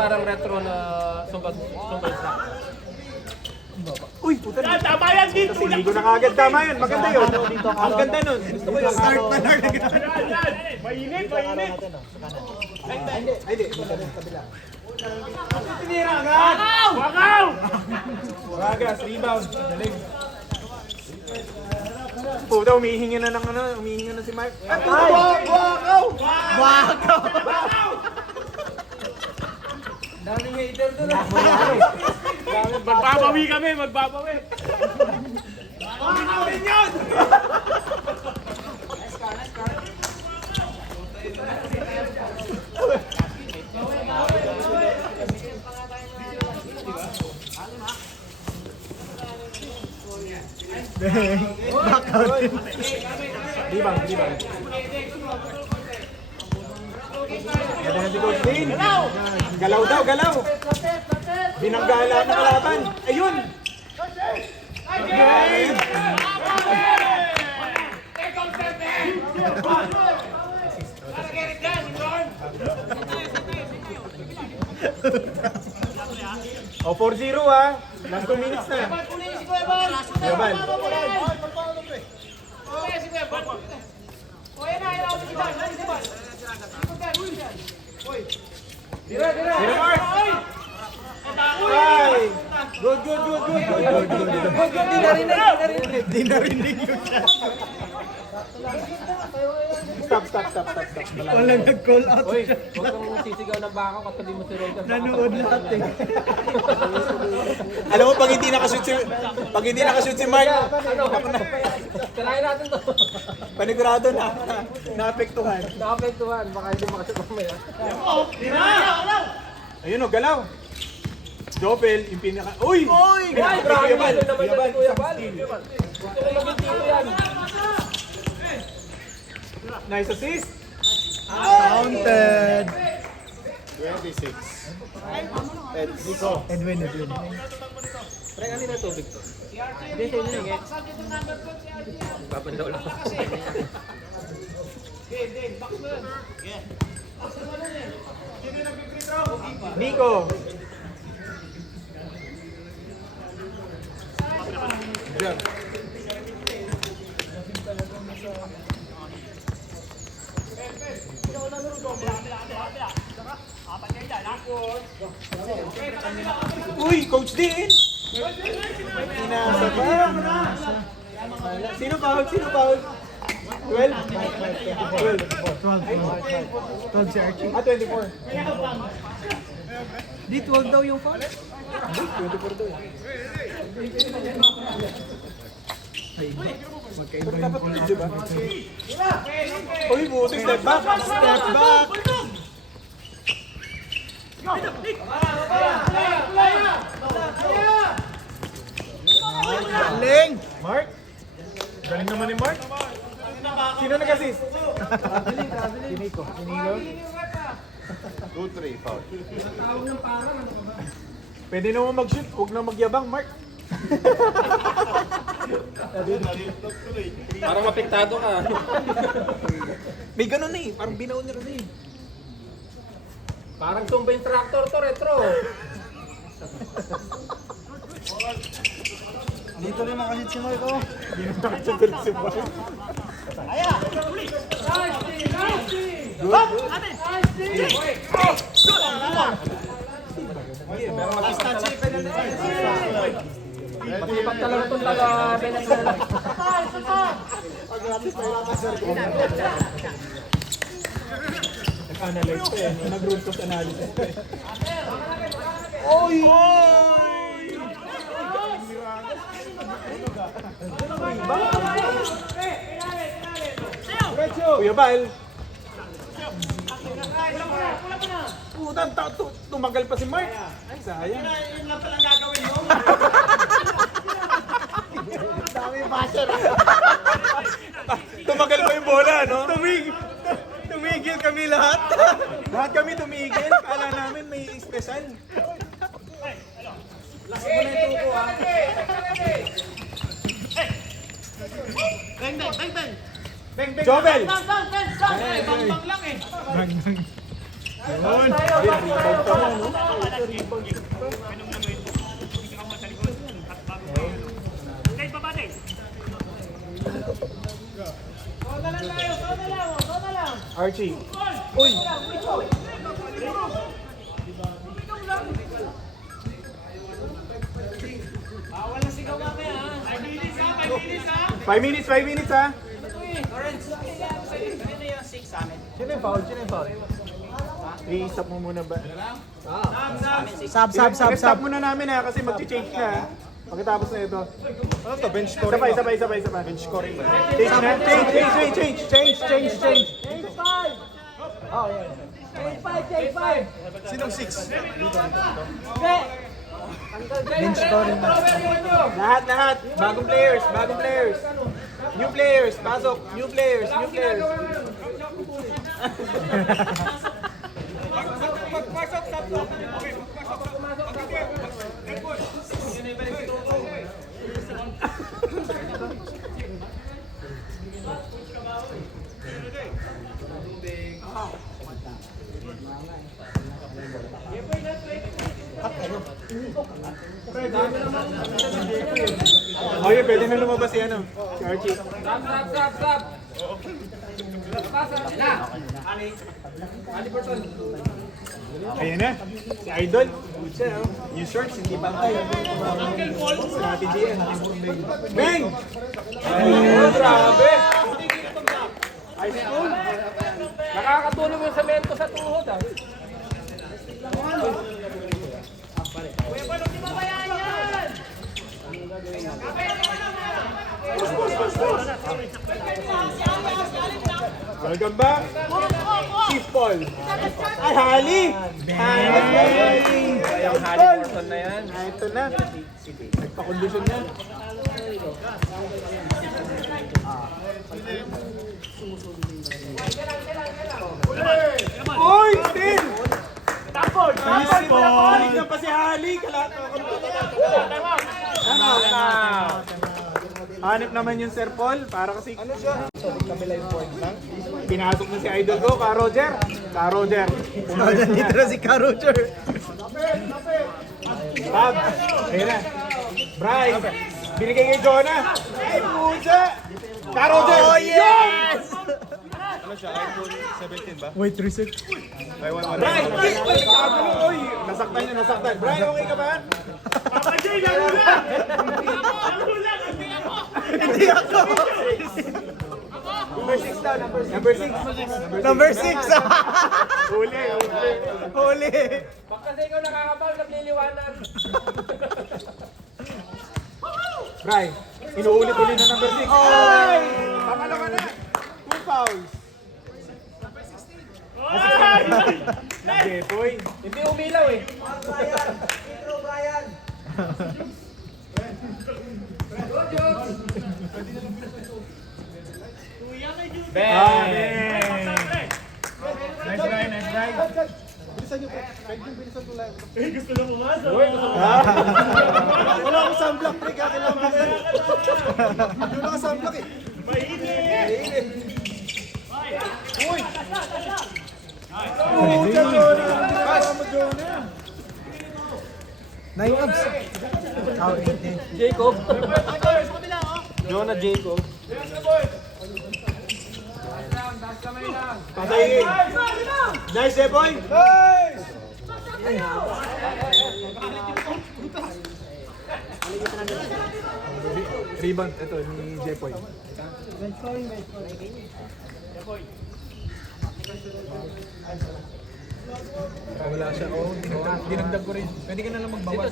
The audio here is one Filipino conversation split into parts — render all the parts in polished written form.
parang retro na sumbag stock. Uy, puta na. Tama yan dito. Sinigo na kagad. Tama yan. Maganda yun. Ang ganda nun. Gusto ko yun. Start pa na. Mainit, mainit. Hindi. Kabila. Tinira agad. Wakaw! Ragas, rebound. Galing. Puta, umihinga na ng ano. Umihinga na si Mark. Wakaw! Wakaw! Daming hater doon. Magbabawi kami, magbabawi. Wakaw din yun! Knockout. Rebound. Ganda na si Coach Dean. Galaw daw, galaw. Binanggala na kalaban. Ayun. Ayun. O, 4-0 ha. Last 2 minutes na. Yabal. Tira, Mark! Ay! Good. Di narinig yung chat. Stop. Walang nag-call out. Hoy, huwag kang sisigaw ng baka kapag di mo si Roger. Nanood lahat eh. Alam mo, pag hindi nakashoot si Mark, Tirahin natin to. panigurado na. Naapektuhan. Nakapektuhan, baka hindi makasya mamaya. Ayun o, galaw. Doppel, yung pinaka... Uy! Ay, grabe Kuya Bal. naman Kuya yan, Bal. Kuya Bal. Gusto ko maging tito yan. Nice assist. Counted. 26. Edwin. Pre, kanina tubig to. Hindi, sa inyo yung Papandaw lang. Nico. Diyan. Uy, Coach Dean! Pinasa pa. Sino foul? 12? 12 si Archie. 24. Di 12 daw yung foul. 24 daw. Magkaiba yung Dapat call out. diba? Uy, buti step back. Step back. Galing! Mark? Galing naman ni Mark. Sino nag-assist? Inigo. 2-3 foul. Pwede naman mag-shoot. Huwag na magyabang, Mark. Parang apektado ka. May ganun eh. Parang binaon niya kasi. Parang tumba yung tractor to, retro. Dito rin nakashit si Marco. Hindi na nakasagod si Mark. Masipat talaga itong taga-Venezuela. Nag-analyze pa eh. Nag-root cause analysis pa eh. Oy! Kuya Bal. Putan, tumagal pa si Mark. Ay, sayang. Yun lang palang gagawin mo. Dami basher. Tumagal pa yung bola, no? Tumigil kami lahat. Lahat kami tumigil. Kala namin may special. Laki mo na yung tuko, ha? Bang, bang. Jobel! Bang, bang lang eh. Archie. Uy! Five minutes ha? Sino yung foul? Sino yung foul? I-stop mo muna ba? Sub. Stop muna namin ha, kasi mag-change na ha. Pagkatapos na ito. Ano to? Bench scoring Sabay. Bench scoring ba? Change. Oh, yeah. Sinong 6? Bench scoring. Lahat. Bagong players. New players, pasok. New players. Oh, yun, pwede na lumabas si ano, si Archie. Stop. Ayan na, si Idol. Yung shorts, hindi pantay. Strategy yan. Bang! Oh, grabe! High school? Nakakatulong yung semento sa tuhod ah. Welcome back. Chief Paul. Ay, Hali! Yung Halliburton na yan. Ito na. Nagpa-condition yan. Uy! Still! Tapos! Balik na pa si Hali! Hanip naman yung Sir Paul, para kasi... Ano siya? Pinasok na si Idol ko, Ka Roger. Dito na si Karucher. Tab! Ayun na. Bryce! Binigay kay Jonah! Ay, pusa! Ka Roger! Oh, yes! Ano siya? iPhone 17 ba? Wait, reset. Buy one, one. Bryce! Ay, kagulo! Uy! Nasaktan. Bryce, okay ka ba? Hindi ako. Number 6 daw, number 6. Number 6. Huli. Huli. Bak kasi ikaw nakakapal, nagliliwanag. Bryce, inuulit-ulit na number 6. Ay! Pangalawa na. 2 fouls. Jepoy. Hindi umilaw eh. Nice try. Gusto na pumasok. Wala akong sunblock, pre. Kailangan mo yan. Yung naka-sunblock eh. Mainit! Uy! Nine ups. Oh, 8. Jacob. Jonah Jacob. Pasay. Nice, Jepoy. Rebound, ito ni Jepoy. Wala siya. Oh, dinagdag ko rin. Pwede ka na lang magbawas.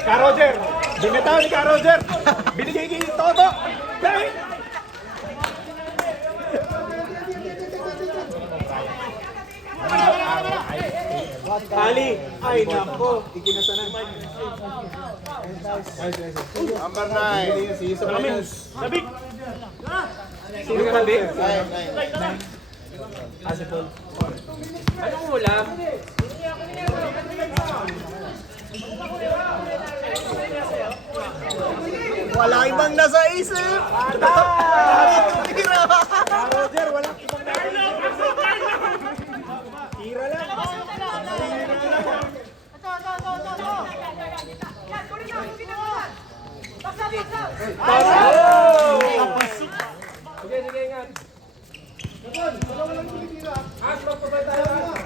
Ka Roger! Binataw ni Ka Roger! Binigay kay Toto! Bang! Ali! Ay, nako! Ikinasa na. Number 9. Si Yusuf Ramos. Sabik! Sino ka nabi? Anong ulam? Wala ibang nasa isip! Tira! Roger, walang ibang tira lang. Sige, sige, ingat. As, magpapay tayo.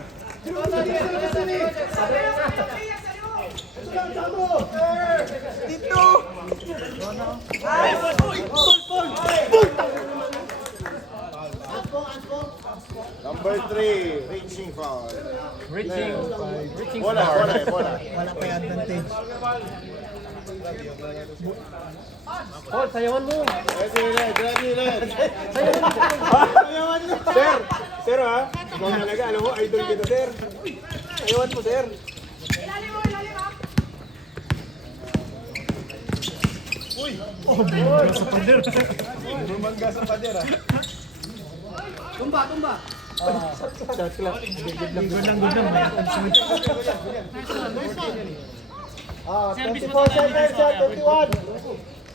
Dito! Number 3, reaching foul. Reaching Bola, bola, bola. Wala pa yung advantage. Paul, sayawan mo. Ready, red. Sir, sir ha? Ikaw talaga, alam mo, idol kita, sir. Ayawan mo, sir. Bumangga sa pader ah. Shot lang. Good lang. May attitude. 24 seconds, 21.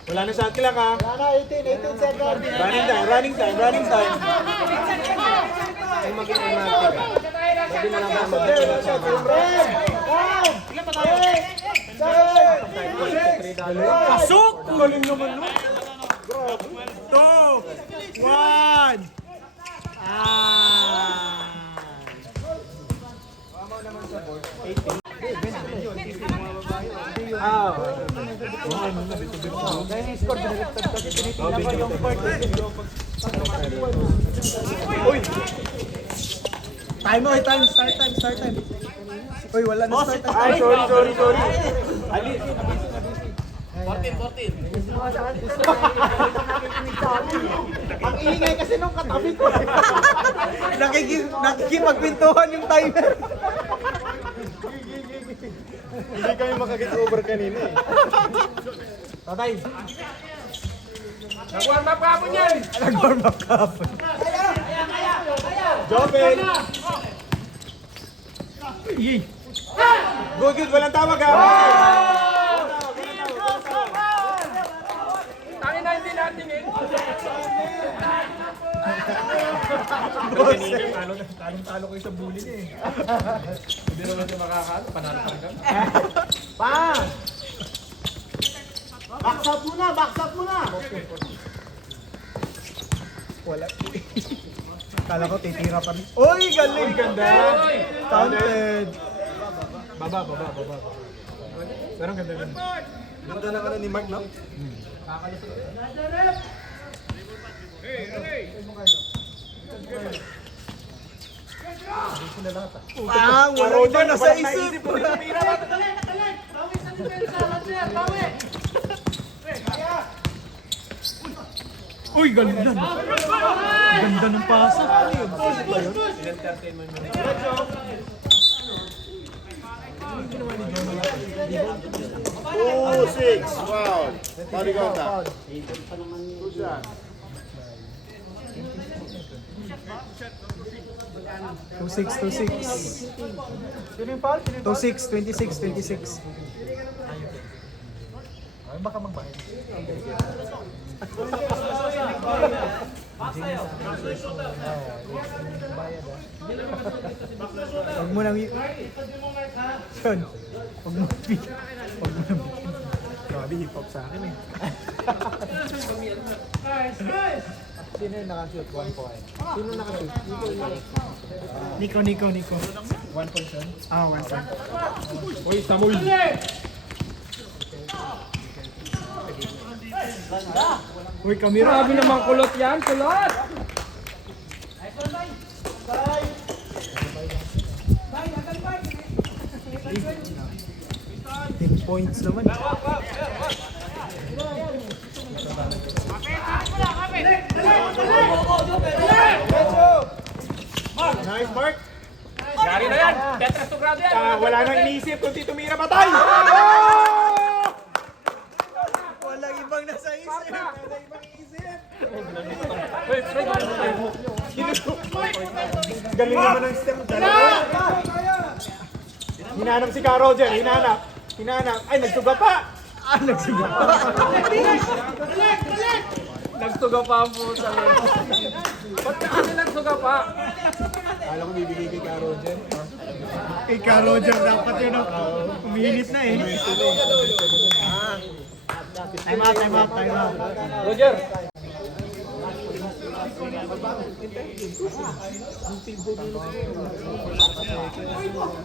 Wala na shot clock ha. Wala na, 18 seconds. Running time. Ay, mag-ingat ka. Sabi na lang ba Pasok! Galing naman no. 2, 1. Start time. Uy, wala na start time. Ay, sorry. Ali. Ang ingay kasi nung katabi ko. Nakikipagpintuhan yung timer. Hindi kami makaget over kanina eh. Tatay. Nag-warm up ka po niyan. Nag-warm up kahapon. Jobel. Good, walang tawag ha. Tangin na hindi natin eh. Talong-talo ko sa bully niya eh. Hindi naman siya makakano. Panalo pa rin. Box out muna. Wala. Kala ko titira pa rin. Uy, galing! Ganda. Counted. Baba. Pero ganda. Ganda na ka na ni Mark, no? Wala iba nasa isip. Uy, ganda. Ganda ng pasa. Oh, 6, wow. Pari contact. Good shot. 2-6. Sino yung foul? 2-6, 26. Ay, baka magbayad. Huwag mo nang Sean, huwag mo nang Grabe, hip-hop sa akin eh. Sino yung nakashoot? 1 point. Sino nakashoot? Nico. 1 point siya? 1 point. Uy, Samuel. Uy, kamera. Grabe naman kulot yan, kulot. 10 points naman. Nice, Mark. Yari na yan. Petras to grado yan. Wala nang iniisip kung si tumira patay. Walang ibang nasa isip. Galing naman ng step. Hinanap si Ka Roger. Hinanap. Ay, nagsuga pa. Nagsigaw. Nagsuga pa ang puta. Ba't ka kasi nagsuga pa? Kala ko bibigay kay Karo dyan. Ika Roger, dapat yun. Umiinit na eh. Time out, time out, time out. Roger!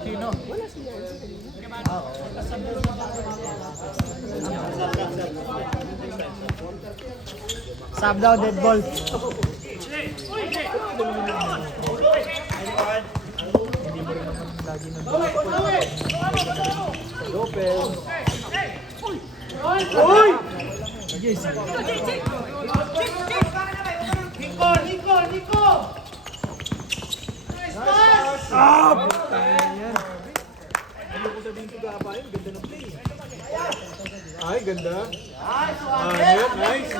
Sino? Sub daw, dead ball. Ay, ganda. Ayun, nice.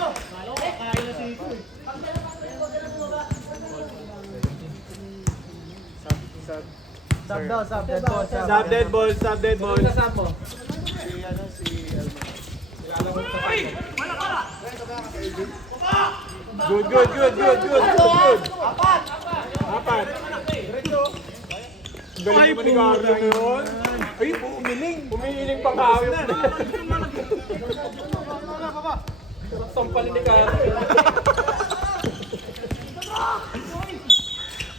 Sub daw, sub, dead ball, sub. Sub dead ball, sub dead ball. Kasama mo. Good, good, good, good, good, good. Apat. Galing naman ni Carlo yun. Ay, umiling. Umiiling pang kawin na. Sampalin ni Kaya.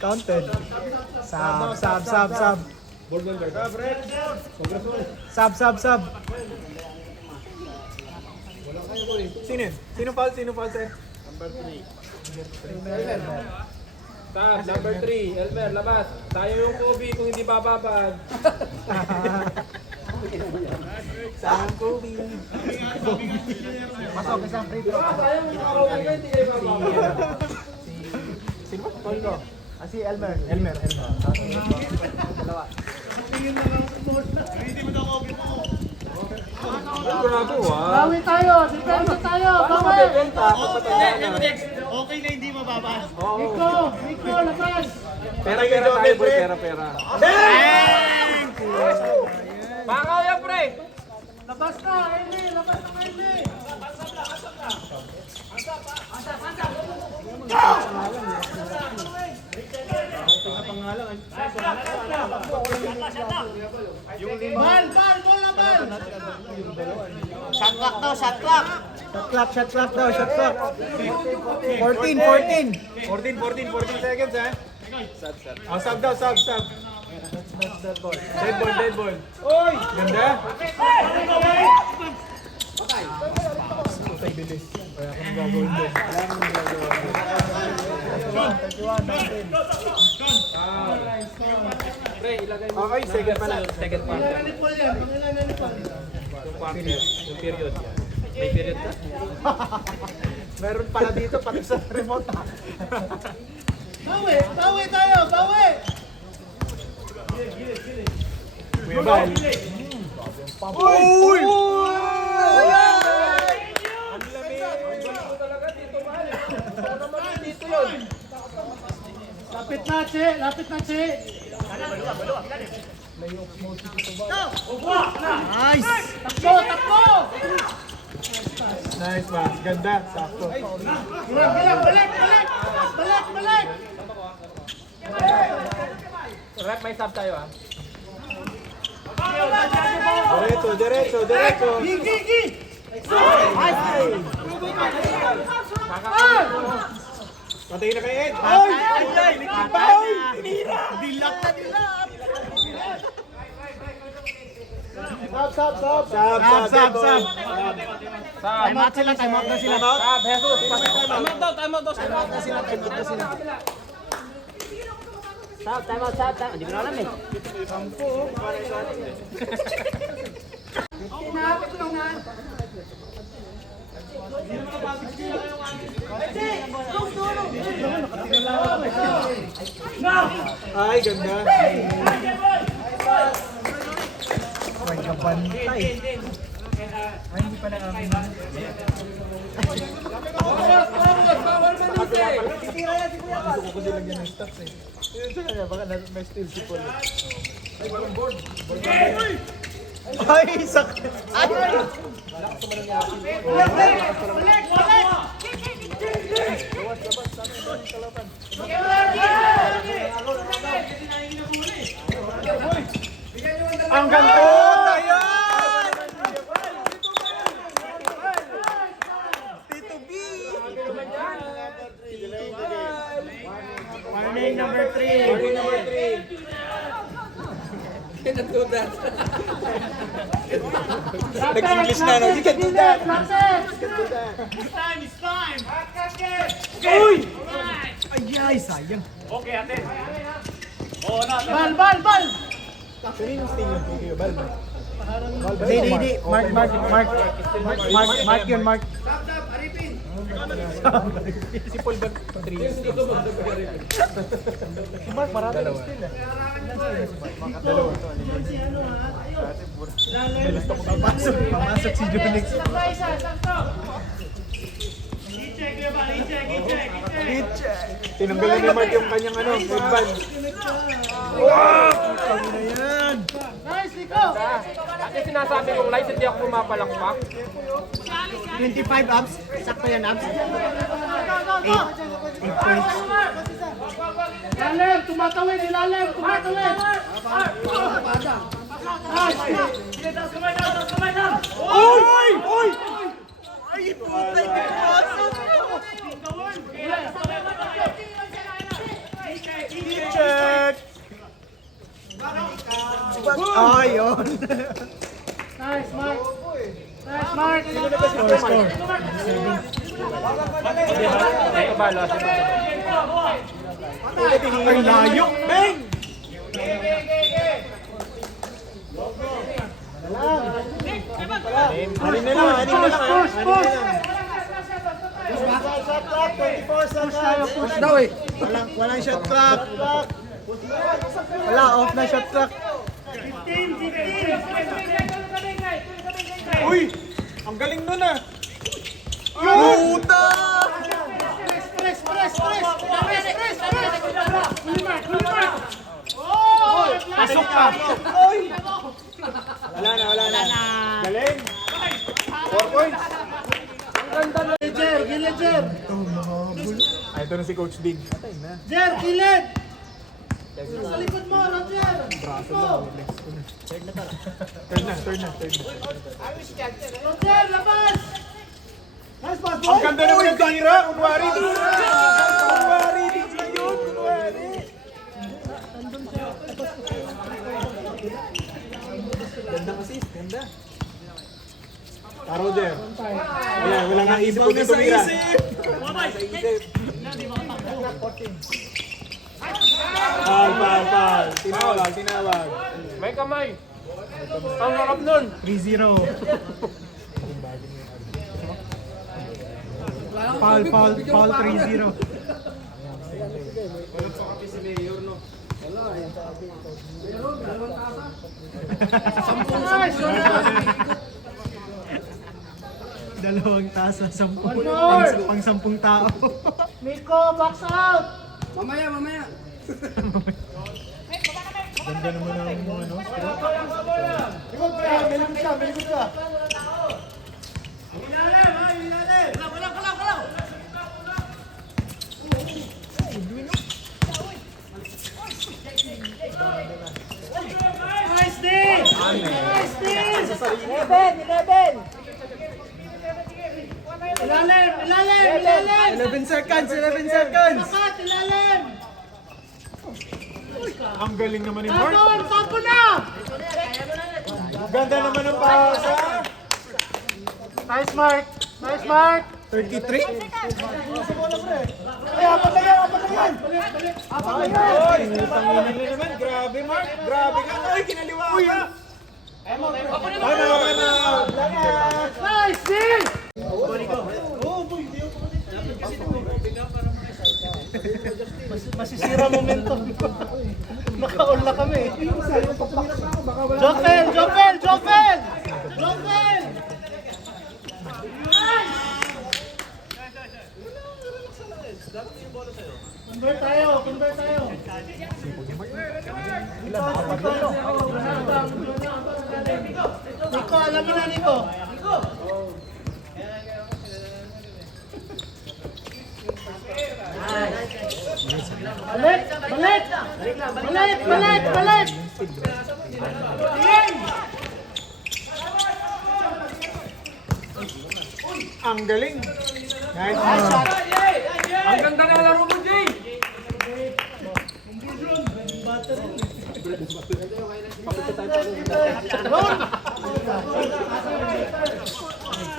Counted. Sub, sub, sub, sub. Sub, sub, sub. Sino yun? Sino foul? Sino foul sir? Tab, number 3. Elmer, labas. Tayo yung Kobe kung hindi bababad. Saan Kobe? Pasok, isang free throw. Tayo yung Kobe ko, hindi kayo bababad. Sino ba? Foul ko. Si Elmer. Elmer. Grabe, wow. Bawi tayo, depensa tayo, Paano bawi! mabibenta? Pagpatanda na. Okay na hindi mababas. Oo. Nico, labas! Pera-pera tayo, boy. Pera-pera. Pangaw yan, pre! Labas na, Eli! Labas na, Eli! Bal, laban! Shot clock daw, shot clock. 14 seconds ha. Oh, sub daw, sub. Dead ball. Oy! Ganda. Ay, bilis. Kaya ako nagagawin doon. Pre, ilagay mo. Okay, second pala. Second quarter. Yung quarter. Yung period. May period ka? Meron pala dito, pati sa remote. Bawi tayo, bawi! Kuya Bal. Uy! Ang lamig. Gusto talaga dito, mahal. Gusto naman dito yun. Lapit na, Che! Nice! Takbo! Nice man. Ganda. Sakto. Balik! Rep, may sub tayo ah. Diretso. Gigi! Patay na kay Ed. Ay! Tinira! Dilak na nila! Sub. Sub. Time out sila, time out na sila. Sub, Jesus. Time out daw. Hindi ko na alam eh. Ay, ganda. Ay, kabantay. Ay, hindi pala kami. Gusto ko dilagyan ng stats eh. Yun sa kanya, baka may steal si Paul. Ay, sakit. Ay! Ang ganto! Tito B! Warning number 3. Warning number 3. Cannot do that. Nag-English na, no? You can do that. Uy! Ay, sayang. Bal! Kaninong sting yun? Kayo, Bal? Hindi. Mark yun, Mark. Si Paul ba? 3. Si Mark, marami yung still eh. Dalawa. Papasok si Junix. Tinanggalan ni Mark yung kanyang headband. Nice, Nico! Kasi sinasabi kong live, hindi ako pumapalakpak. 25 abs. Sakto yan, abs. 8 points. Ilalim, tumatawid! Uy! Ay, putay ka pasok. Check. Yun. Nice, Mark! Nice, Mark! Score. Ito ba, last? Ay, layo! Bang! Anin na lang. Push! Push daw eh. Walang shot clock. Wala, off na shot clock. Uy! Ang galing nun ah! Puta! Press! Huli Mark! Oh! Pasok ka! Wala na. Galing! 4 points! Gilid! Ay, ito na si Coach Dig. Patay na. Jer, gilid! Sa likod mo, Roger! Turn na. Roger, labas! Nice pass, Ang boy! ganda naman yung tira! Kunwari! Ganda kasi, ganda. Roger. Wala nga isip ko dito tumira. Foul. Tinawag. May kamay. Ang harap nun. 3-0. Foul 3-0. Nice! Dalawang tasa, 10. One more! Pang 10 tao. Nico, box out! Ganda naman ang ano. Melikot ka! Nice D! Nice D! 11! Ilalim! 11 seconds! Sakat, ilalim! Ang galing naman ni Mark. Tapon! Tapon na! Ganda naman ng pasa. Nice mark! Nice mark! 33? Ay, apat na yan! Apat na yan! Oy, tangina na naman. Grabe, Mark. Grabe ka. Oy, kinaliwa ka. Nice D! Masisira momentum. Naka-all na kami. Jopel! Convert tayo. Nico, alam mo na, Nico. Balik! Balik! Balik! Balik! Balik! Ang galing. Nice. Ang ganda na laro mo, Jay!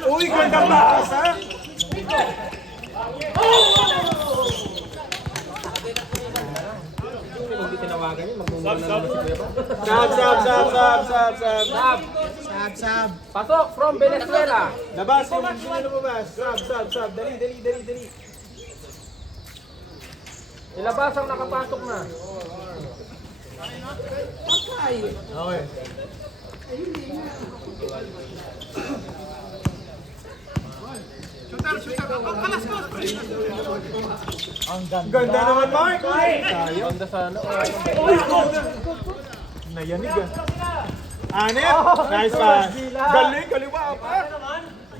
Uy, ganda pass ha. Hindi tinawagan yun, magmumuna na naman si Kuya Bal. Sab. Sab! Pasok from Venezuela. Labas yung sino lumabas. Sab. Dali. Ilabas ang nakapasok na. Okay. Ang ganda naman, Mark! Ganda sana. Nayanig ah. Anip! Nice pass. Galing, kaliwa pa.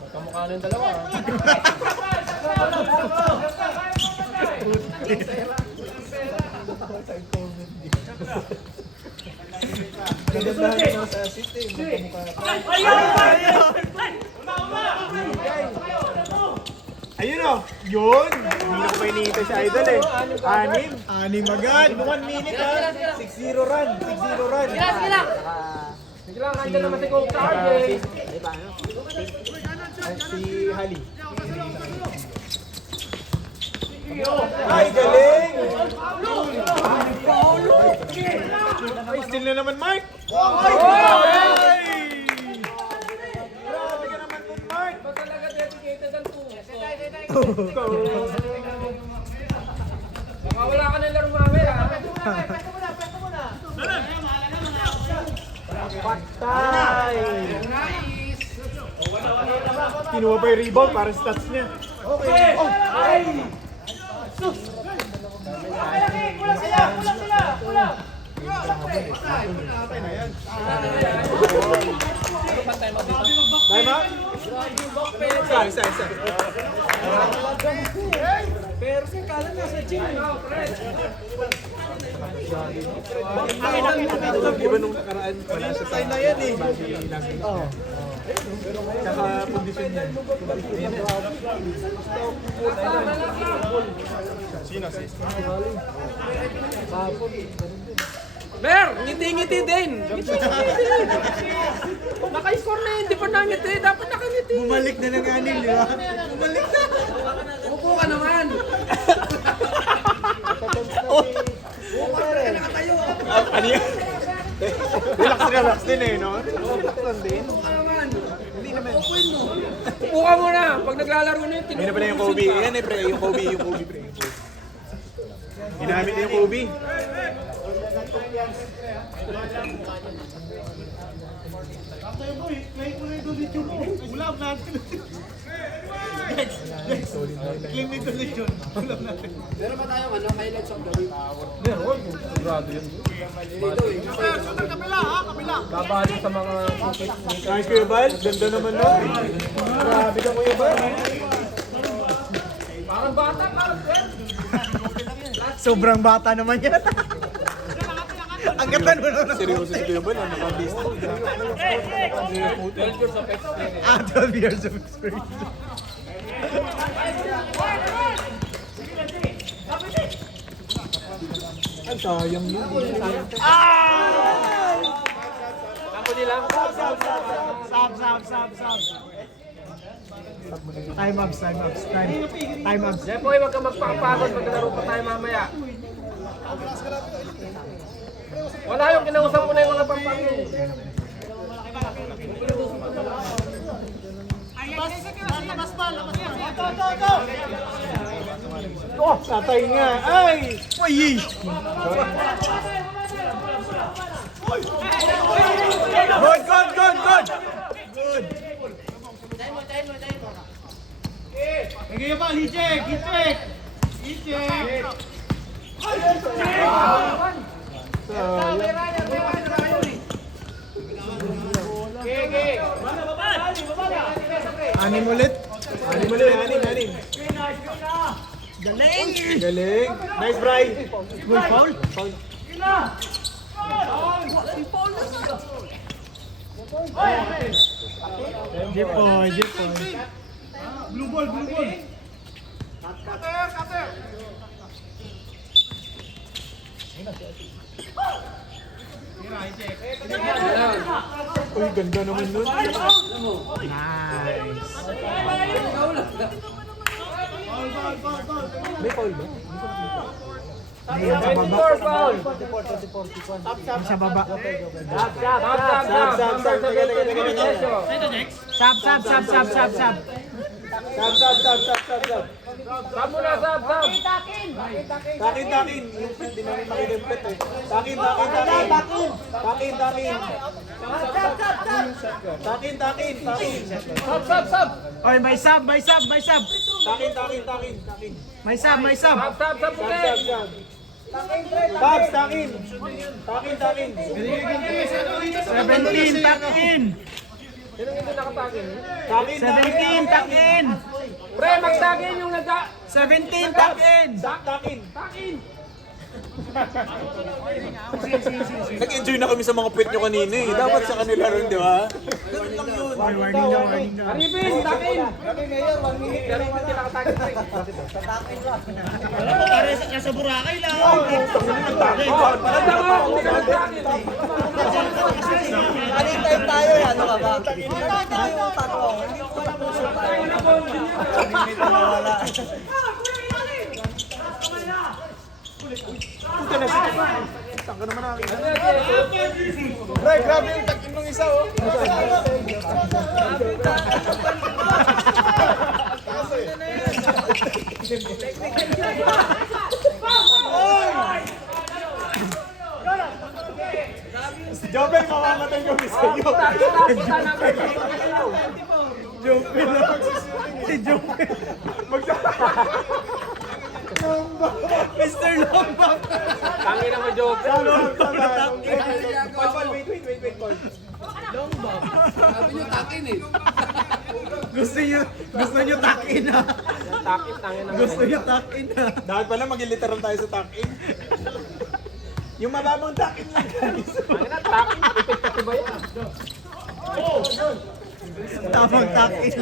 Kamukha na yung dalawa. Ayun o. Yun. Hindi na ko pa iniintay si Idol eh. Anim. Anim agad. 1 minute ha. 6-0 run. 6-0 run. Sige lang, nandiyan naman si Coach RJ. Si Hali. Ay, galing! Ay, still na naman, Mark! Ay! Grabe ka naman dun, Mark! Ba talaga dedicated ang puso? Baka wala ka ng laro mamaya. Patay! Kinuha pa yung rebound para sa stats niya. Okay! Oh! Ay! Sus! Time out? Isa. Pero si Kala nasa gym. Di ba nung nakaraan wala sa tayo na yan eh. Tsaka kondisyon yan. Sino si? Mer, ngiti-ngiti din. Naka-score na yun, di pa nangiti. Dapat nakangiti. Bumalik na ng anim, di ba? Bumalik na. Upo ka naman. Ano yan? Relax din eh, no? Relax lang din. Upo ka muna. Pag naglalaro na yun, Hindi na pala yung Kobe. Yan eh, pre. Yung Kobe, pre. Ginamit na yung Kobe. Ulam natin. Claim ito na yun. Ulam natin. babali sa mga sukit. Nice Kuya Bal. Ganda naman no. Grabe ka Kuya Bal. Parang bata ka, sir. Sobrang bata naman yan. Ang ganda naman. Seryoso si Kuya Bal. Nakabista. 12 years of experience. 12 years of experience. Ay, sayang yun. Ako nilang. Sub. Time ups. Jepoy, wag ka magpapagod pag nalaro pa tayo mamaya. Wala yung kinausap ko na yung mga pampangin. Oh, tatay nga. Ay! Uy! Good! Sige pa, hit-check! Anim ulit. Anim. Galing! Galing. Nice, Bry. Good foul. Jipoy, Jipoy. Blue ball, blue ball. Uy, ganda naman nun. Nice. May foul ba? Ayan sa baba. Foul. Sa baba. Sab, sab. Teka, teka. Sab, sab, sab, sab, sab, sab. Sab. Sab muna, sab. Takin. Yung hindi namin makilimpit eh. Takin. Sab. Oy, may sab, may sab, may sab. Takin. May sab, may sab. Sab, puti. Babs, takin. 17, tuck in. Sino hindi nakatagin? 17, tuck in. Pre, magtagin yung 17, tuck in. Takin. Nag-enjoy na kami sa mga puwet nyo kanina eh. Dapat sa kanila rin, di ba? Warning na, warning na. Aripin, takin. Pero hindi nakatagin, pre. Nasa Boracay lang. Maganda mo, hindi ka nagtagin. Anytime tayo yan, ano ka ba? Anytime tayo yung tatlo. Hindi ko alam kung saan tayo. Wala. Tangka naman namin. Pre, grabe yung takin ng isa, oh. Jobel, mamamatay kami sa iyo. Jobel lang. Si Jobel. Mr. Lombang. Tangin na mo, joke. Wait. Gusto nyo tuck in ha. Takin, tangin na mo. Gusto nyo tuck in ha. Dapat pala maging literal tayo sa takin. Yung mababang takin lang, guys. Tangin na, takin. Ipit ka ba yan? Tamang tuck in.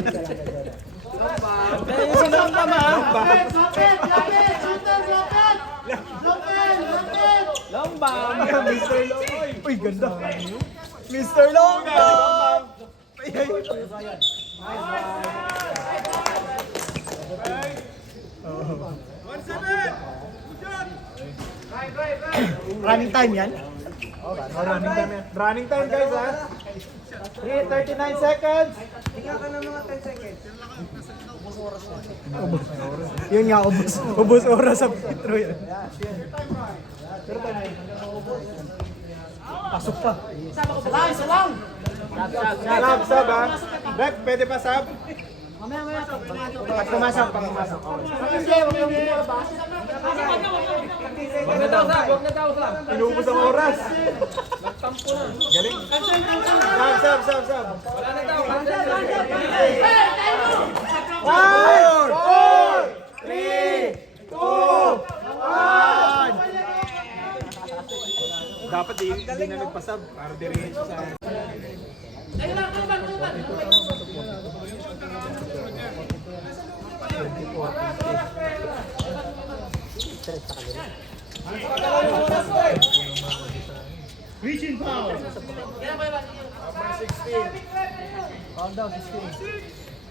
Lombang. Mr. Lomoy. Uy, ganda. Mr. Lombang. Running time yan. Running time guys ha. 39 seconds. Yun nga, ubos oras sa Petro yan. Pasok pa. Sab ha. Bek, pwede pa sab? Pag pumasok. Huwag na daw, sab. Inubos ang oras. Nagtampo na. Galing. Sab. Wala na daw. 4, 3, 2, 1. Dapat hindi na nagpasab para diretso sa Reaching foul.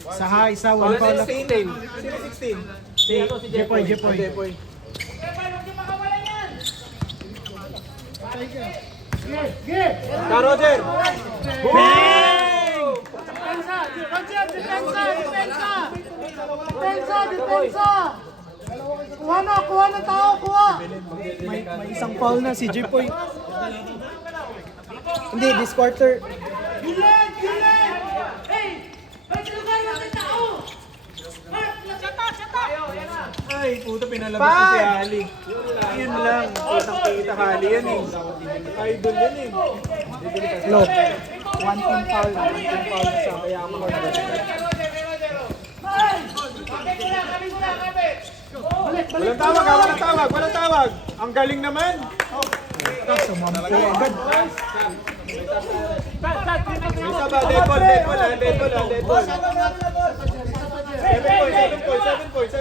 Sa high, sa Wala one foul. 16. Sino 16? Si ano, si Jepoy, Jepoy. Jepoy. Ka Roger. Bang! Depensa! Kuha na tao, kuha! May isang foul na si Jipoy. Hindi, this quarter. Gilen! Hey! May silugay na sa tao! Ay, puta pinalabas ko si Ali. Yun lang. Putang kita Ali yan eh. Idol yan eh. Look. One team foul. Sa kaya ako Balik! Walang tawag ha, walang tawag, walang tawag. Ang galing naman. May isa ba? Dead ball ha, dead ball ha, dead ball. 7 points.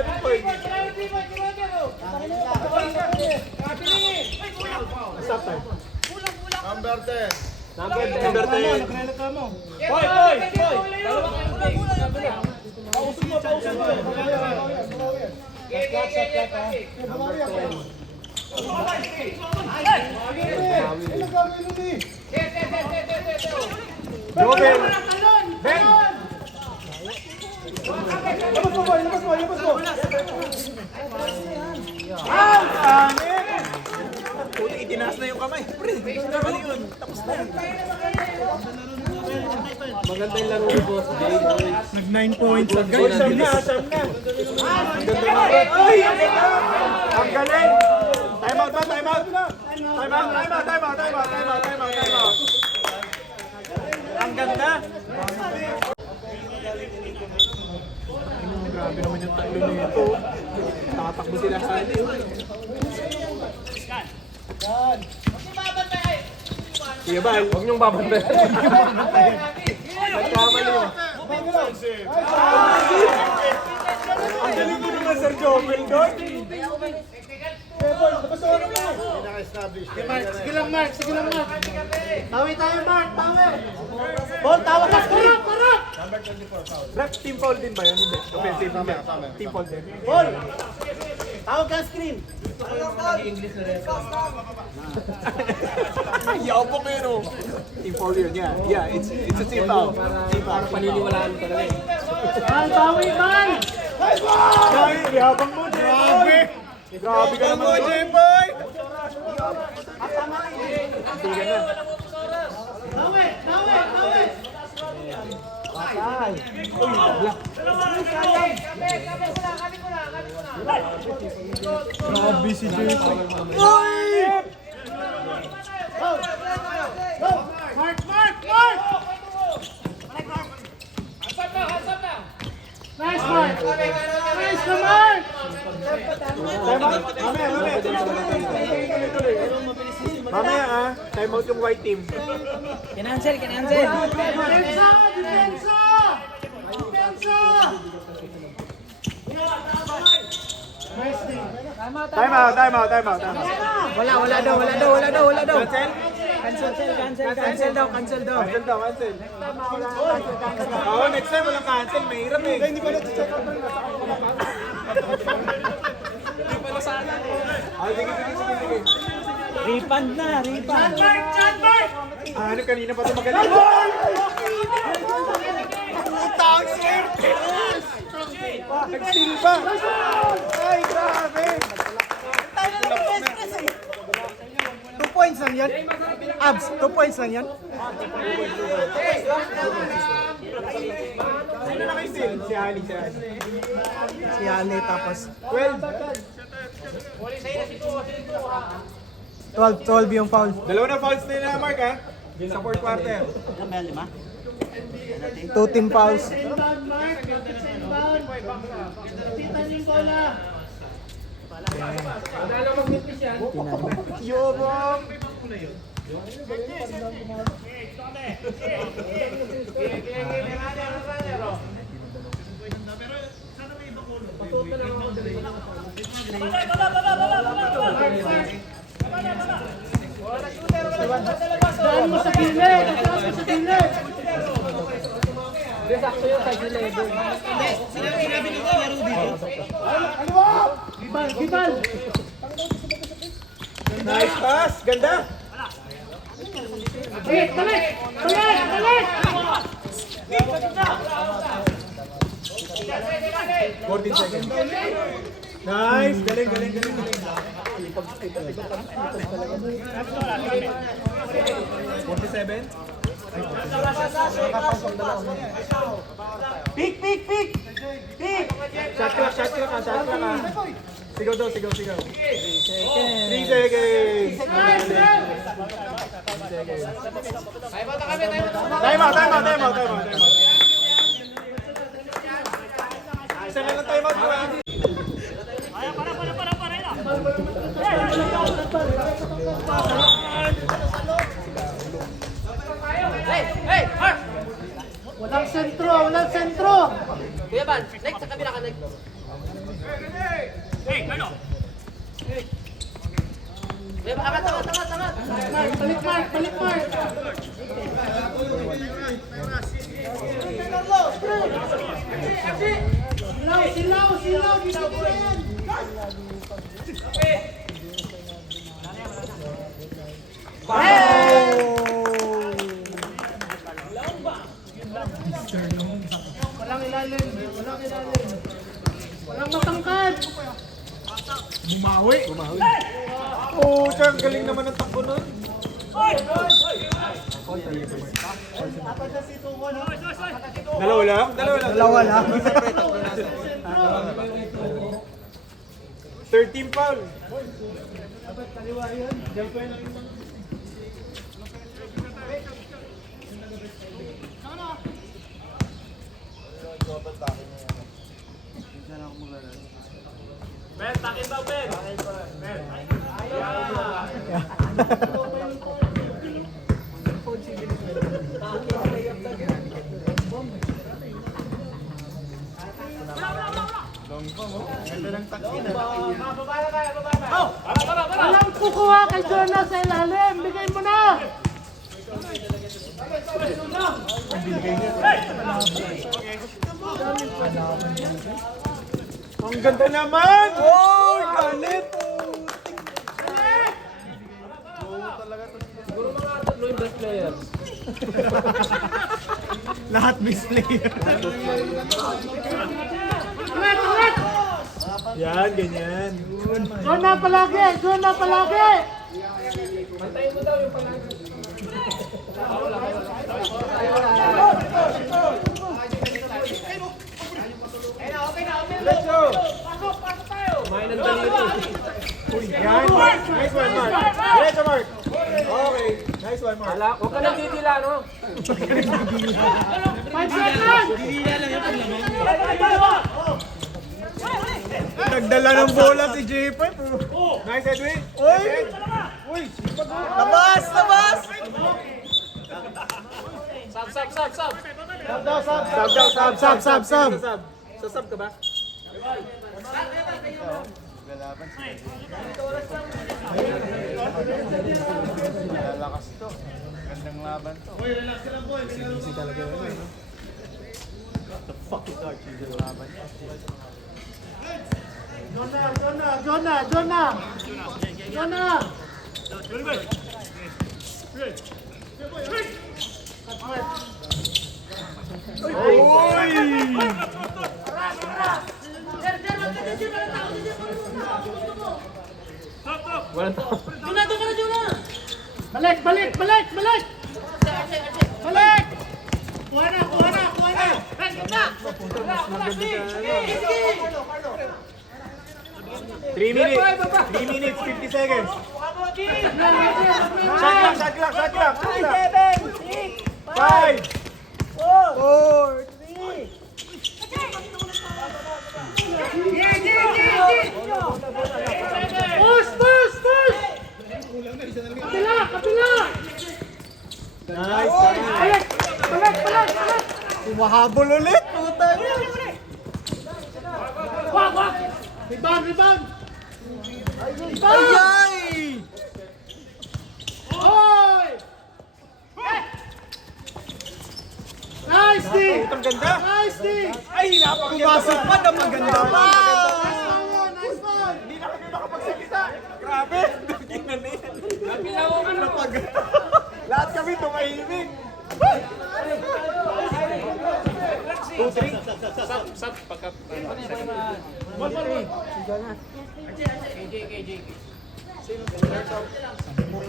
Stop time. Number 10. Number 10. Jovel. Ben. Labas mo. Puti, itinaas na yung kamay. Pre, mali yun. Tapos na. Maganda yung laro ni Boss Jay. Nag 9 points. Sam na. Ang ganda na. Ay! Ang galing! Time out. Ang ganda! Grabe naman yung talo nito. Tatakbo sila sa atin. Kuya Bal, huwag niyong babantayan. Nagkamali mo. Ang galing mo naman, Sir Joel, doon. Pinaka-establish. Sige lang, Mark. Tawi tayo, Mark. Ball, tawag ka. Parap. Rep, team foul din ba yun? Hindi. Offensive. Tama. Team foul din. Ball. Tawag ka screen. Yapo pero. Team foul yun, yeah. It's a team foul. Team foul. Paniniwalaan mo talaga eh. Tawi, man. Ay, yabang mo, Jeboy! Grabe ka naman, Jeboy! Tigan na. Tawi. Grabe si Jeboy. Mark. Nice, Mark. Nice na, Mark. Mamaya time out yung white team. Kinansel. Depensa! Nice thing. Time out. Wala daw. Cancel daw. Cancel. Oo, next time walang cancel. Mahirap eh. Hindi pa na-check out ng sige. Refund na. Ano kanina pa ito magaling? Putang swerte! Nag-steal pa! Ay, grabe! 2 points lang yan. Abs, 2 points lang yan. Sino naka-steal? Si Ali. Si Ale tapos 12 yung foul. Dalawa na fouls nila, Mark, ha? Sa fourth quarter. 2 team fouls. Daan mo sa gilid! Sakto yung size nila eh. Gibal! Nice pass! Ganda! Talit! 14 seconds. Nice! Galing. 47. Pick! Shot clock. Sigaw daw. 3 seconds. Time out. Isa na lang time out ko, ha? walang sentro. Kuya Ban, next sa kabila ka, next. Kuya Ban, angat. Balik Mark, balik Mark. Silaw, dito ka yan. Walang ilalim. Walang matangkad. Bumawi. Oh, ang galing naman ng takbo nun. Dalawa lang? Dalawa lang. 13 foul. Walang kukuha kay Jonas sa ilalim. Bigay mo na. Ang ganda naman! Oh, galit! Tatlo yung best player. Lahat best player. Ulit! Yan, ganyan. Jonah palagi. Pantayin mo daw yung palagi. Kumain ng daliri. Yan. Nice one, Mark. Diretso, Mark. Okay. Nice one, Mark. Huwag ka nang titila, no? 5 seconds. Nagdala ng bola si J5. Nice, Edwin. Uy! Labas! Sub. Sasab ka ba? Lalakas to. Gandang laban to. Jonah. Walang tao. Balik. Balik. Kuha na. 3 minutes, 50 seconds. Shot clock. 5, 4, 3. Push! Kapila! Nice. Balik! Humahabol ulit. Puta niya. Wag! Rebound! Ay! Hoy! Nice, D! Ang ganda. Nice, D! Ay, pumasok pa na maganda pa. Nice one! Hindi na kami makapagsalita. Grabe. Tingnan na yan. Lahat kami tumahimik. 2-3. Sub. Pagka...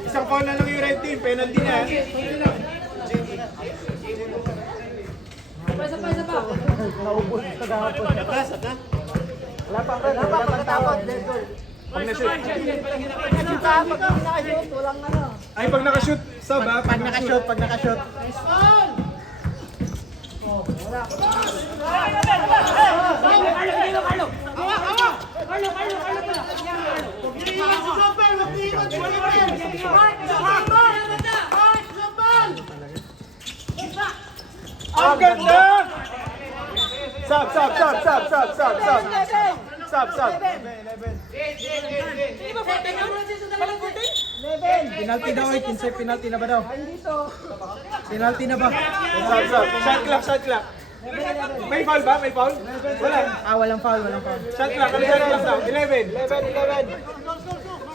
Isang call na lang yung red team. Penalty na. Pag na-shoot. Ay, pag nakashoot. Sub ha? Pag nakashoot. Nice one! Ang ganda! Sub. Penalty daw eh, 15 penalty na ba daw? Penalty na ba? Sub. Shot clock. May foul ba? May foul? Wala. Walang foul. Shot clock daw. 11.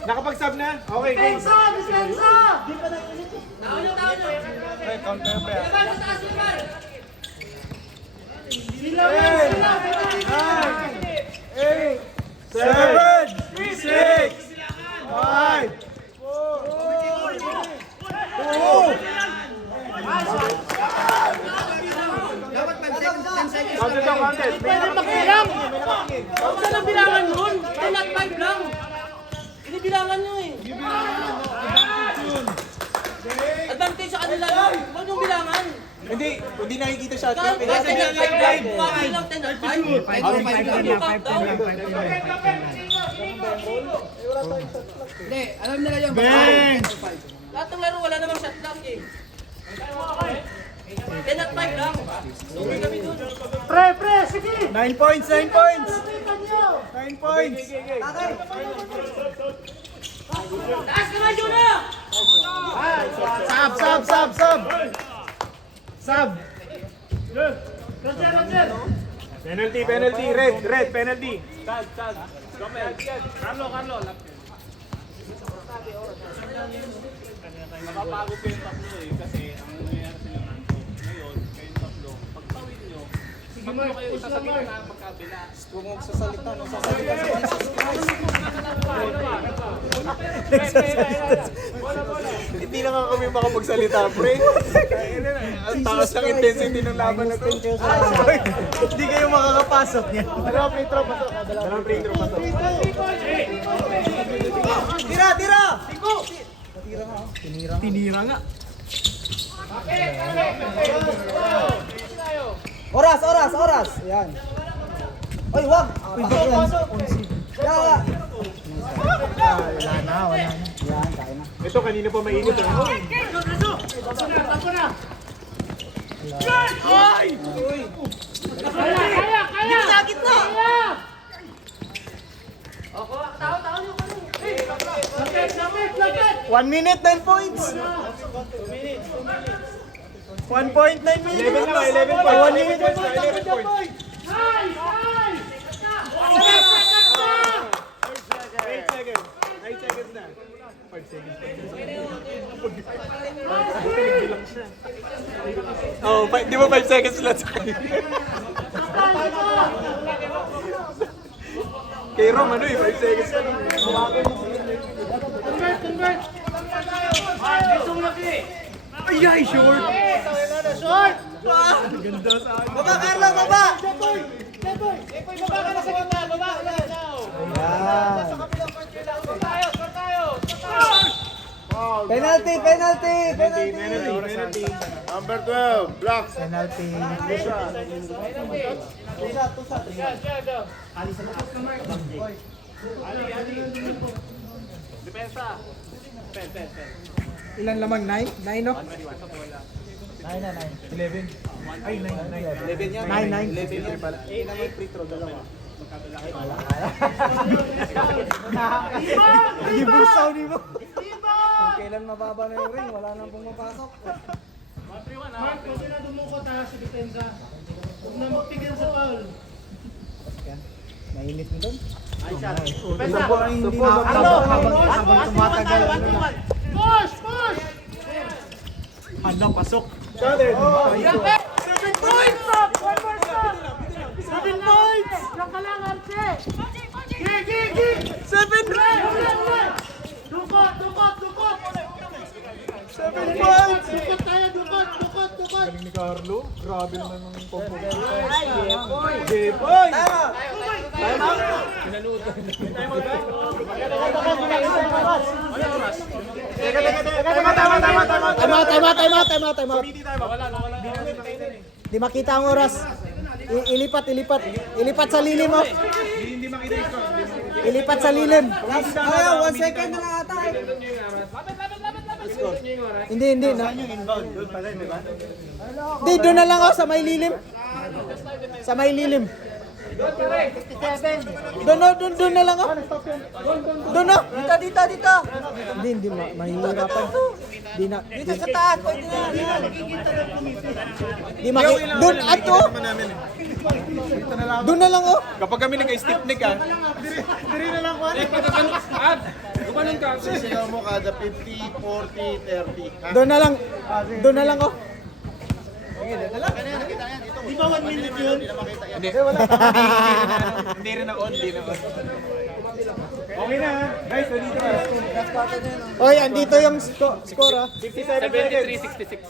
Nakapag-sub na? Okay, game. Seven, 6, 5, 4, 2. Counted. Pwede magbilang! Saan ang bilangan nun? 10 at 5 lang! Inibilangan nyo eh! Advantage sa kanila lang! Huwag yung bilangan! Hindi nakikita shot Kahit clock. 10 at 5 lang! Bakit lang 10 at 5? Hindi, alam nila yung lahat ng laro wala namang shot clock eh. 10 at 5 lang! Suwi kami dun! 9 points. 9 points. Taas naman yun na! Sub. Penalty. Red penalty. Napapagod ko yung tatlo eh, kasi ang nangyayari sila nanto. Ngayon, kayong tatlo, pagtawid nyo, tatlo kayo isa sa gitna magkabila. Huwag mo sasalita. Jesus Christ. Hindi na nga kami makapagsalita, pre. Ang takas ng intensity ng laban na to. Hindi kayo makakapasok niya. Dalawang free throw pasok. Tira! Tinira nga. Oras. Yan. Oy, wag. Pasok. Wala na. Yan, kaya na. Ito, kanina pa mainit. Sa gitna! 1 minute, 9 points. 1.9 minutes. 11 na, 11 points. 1 minute, 11 points. 8 seconds. 9 seconds na. 5 seconds. Bilang siya. Oh, di ba 5 seconds lang sa kanya? Kay Rom, 5 seconds na. Convert! Ay, short! Baba, Carlo, baba! Penalty! Number 12, blocks. Penalty. Ilan lamang? 9? 9 no? 9 na 9. 11. Ay, 9. 11 yan. 9. 11 yan pala. 8 free throw, dalawa. Hindi busaw ni mo. Kung kailan mababa na yung ring, wala nang pumapasok. Mark, kasi na dumukot ha si Depensa. Huwag na magtigil sa foul. Mainit mo doon? Depensa! Habang tumatagal. Push! Handang pasok. Shouted! 7 points! 7 points! Diyan ka lang, Arce! Gigi! 7 Dukot! 7 points! Dukot tayo, dukot! Galing ni Carlo. Grabe naman ng combo. Jepoy! Tama. Di makita ang oras. Ilipat sa lilim mo. Hindi makita yung score. Ilipat sa lilim. 1 second na lang ata. Hindi na. Hindi, doon na lang ako sa may lilim. Sa may lilim. Doon na lang ako. Doon na. Dito. Hindi mahihirapan. Dito sa taas. Di maki. Doon ato. Doon na lang oh. Kapag kami nag-stiffneck ah. Gumanon ka. Sisigaw mo kada 50, 40, 30. Ha? Doon na lang oh. Di ba 1 minute yun? Hindi rin na-on. Okay na ha. Guys, nandito ka. Oy, andito yung score ah. 57 seconds. 73-66.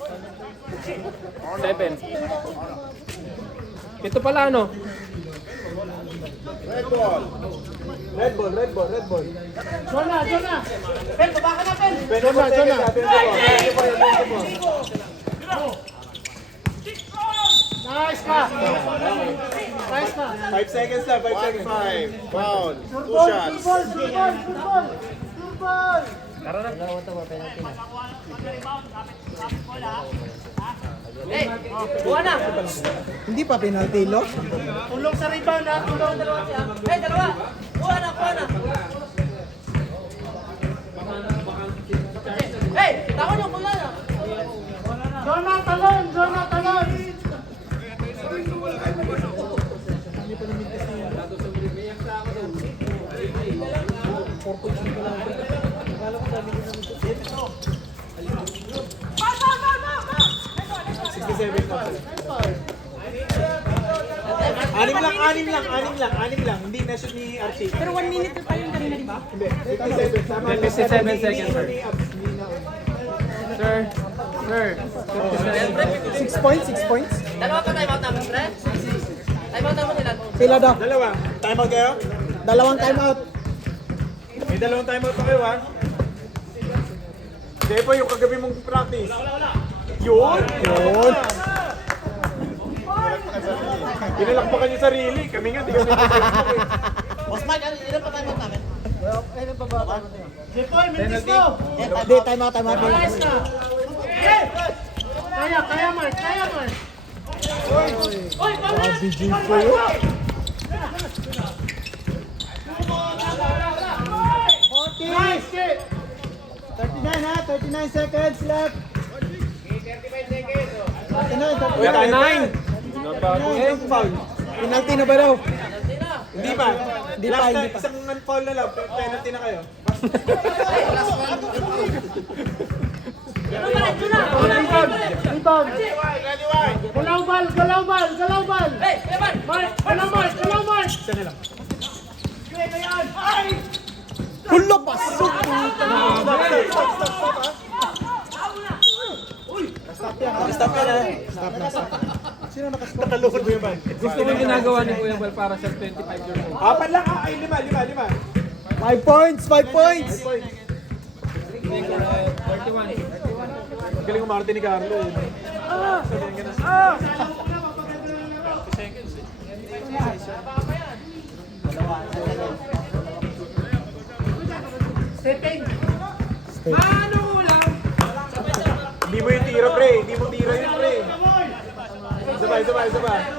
7. Ito pala ano? Red ball. Red ball. Zona! Pel, baba ka na, Pel! Nice ka! 5 seconds na, 5 seconds. 1-5. Foul. 2 shots. Hey, buwan na! Hindi pa penalty lo. Tulong sa rebound ha! Tulong dalawa siya! Hey, dalawa! Buwan na! Hey, takon yung bola na! Zona talon! Anim lang. Hindi na siya ni Archie. Pero 1 minute na tayo kanina, di ba? Hindi, 57. Tama. 57 seconds, sir. Sir. 6 points. Dalawa pa time out namin, pre? Time out namin nila. Sila daw. Dalawa. Time out kayo? Dalawang time out. May dalawang time out pa kayo ha? Hindi po yung kagabi mong practice. Yun. Pinalakpakan yung sarili. Kami nga, di kami pinalakpakan. Boss Mike, ilan pa time out namin? Penalty. Hindi, time out. Nice ka! Kaya, Mark! Oy, BG ko yun. Nice kid! 39 ha, 39 seconds left. 39. Uy, tayo na. Penalty na ba daw? Hindi pa. Hindi pa. Isang foul na lang. Penalty na kayo. Rebound! Galaw bal! Hey, Evan! Galaw bal! Hulo, pasok. Stop yan ha. Sino nakastop? Nakalukod mo yung ban. Gusto mo yung ginagawa ni Kuya Bal para sa 25 years old. Apat lang. Ay, lima. 5 points. 31. Ang galing umarte ni Carlo eh. Hindi mo yung tira, pre. Hindi mo tira yun, pre. Sabay.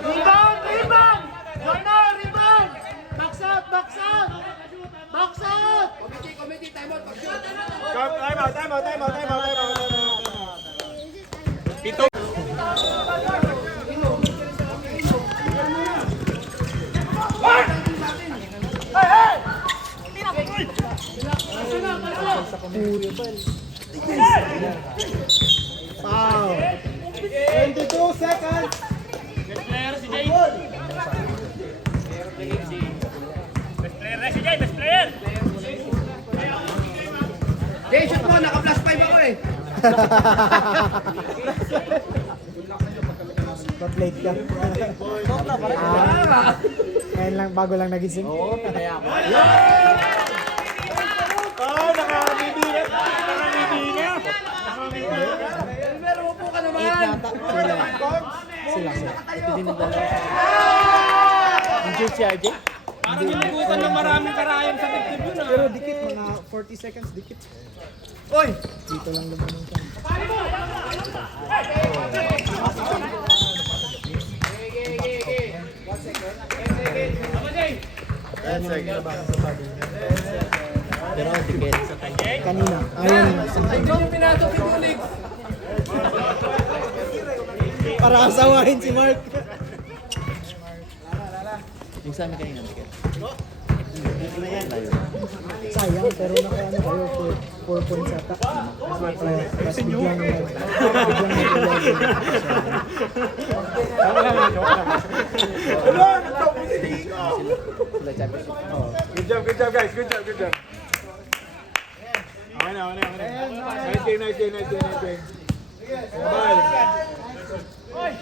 Rebound! Jorno, rebound! Box out! Time out. Pito. Foul. 22 seconds. Jay, shoot mo! Naka-plus 5 ako eh! Pa-plate ka. Ngayon lang, bago lang nagising. Oo, Nakakabibingat. Pero upo ka naman! 8 yata. Sila. Ito din ang dalawa. Hindi si RJ? Parang hinugutan ng maraming karayom sa dibdib yun. Pero dikit, mga 40 seconds dikit. Oy! Dito lang naman siya. 10 seconds. Kanina. Ayun. Para kasawahin si Mark. Yung sa amin kanina, ticket. Sayang, pero nakaano kayo 4 points ata. Tapos biglang Wala, nagtapos si Nico. Good job guys. Good job. Okay na. Nice game. Bye. 1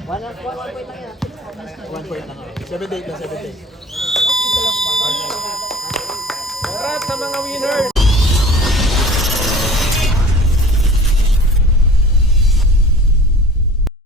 point lang. 7-8 na. Congrats sa mga winners!